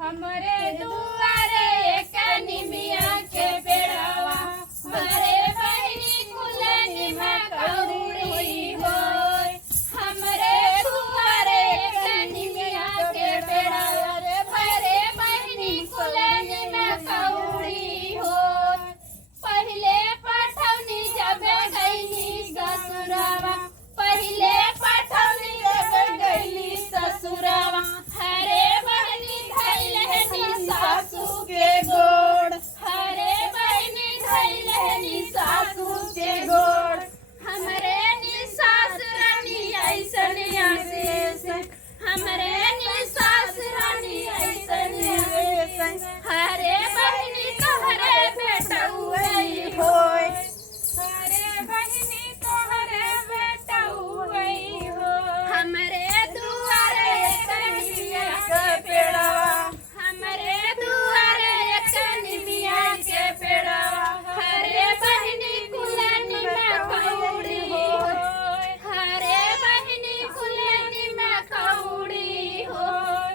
हमरे दुआरे एक निमिया के पेड़वा हरे बहिनी कुलनी में कौड़ी होय। हमरे दुआरे एक निमिया के पेड़वा हरे बहिनी कुलनी में कौड़ी होय। पहले पठौनी जब गईली ससुरवा पहले पठौनी जब गईली ससुरवा हरे सासू के गोड़ हरे बहनी धैलनी सासू के गोड़। हमरे नी सास रानी ऐसन आशीष हमरे नी सास रानी ऐसन आशीष हरे बहनी तोहरे बेटौई होय। हरे बहनी तोहरे बेटौई होय। हमरे दुआरे कनिया के पेड़वा हमरे दुआरे कनिया के पेड़वा हरे बहनी कुलनी में कौड़ी होय। हरे बहनी कुलनी में कौड़ी होय।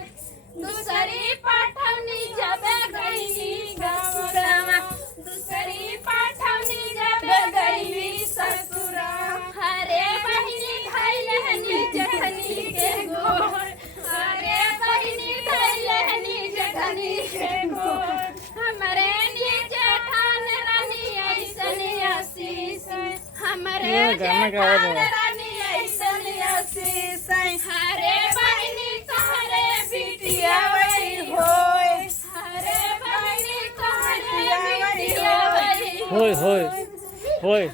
दूसरी पठौनी जब गईली ससुरवा दूसरी पठौनी जब गईली ससुरवा हरे बहनी धैलनी जेठनी के गोड़ हरे बहनी धैलनी जेठनी के गोड़। हमरे नी जेठान रानी ऐसन आशीष हमरे जेठान रानी ऐसन आशीष हरे बहनी तोहरे बिटिया वही होय। हरे बहनी तोहरे बिटिया वही होय होय होय।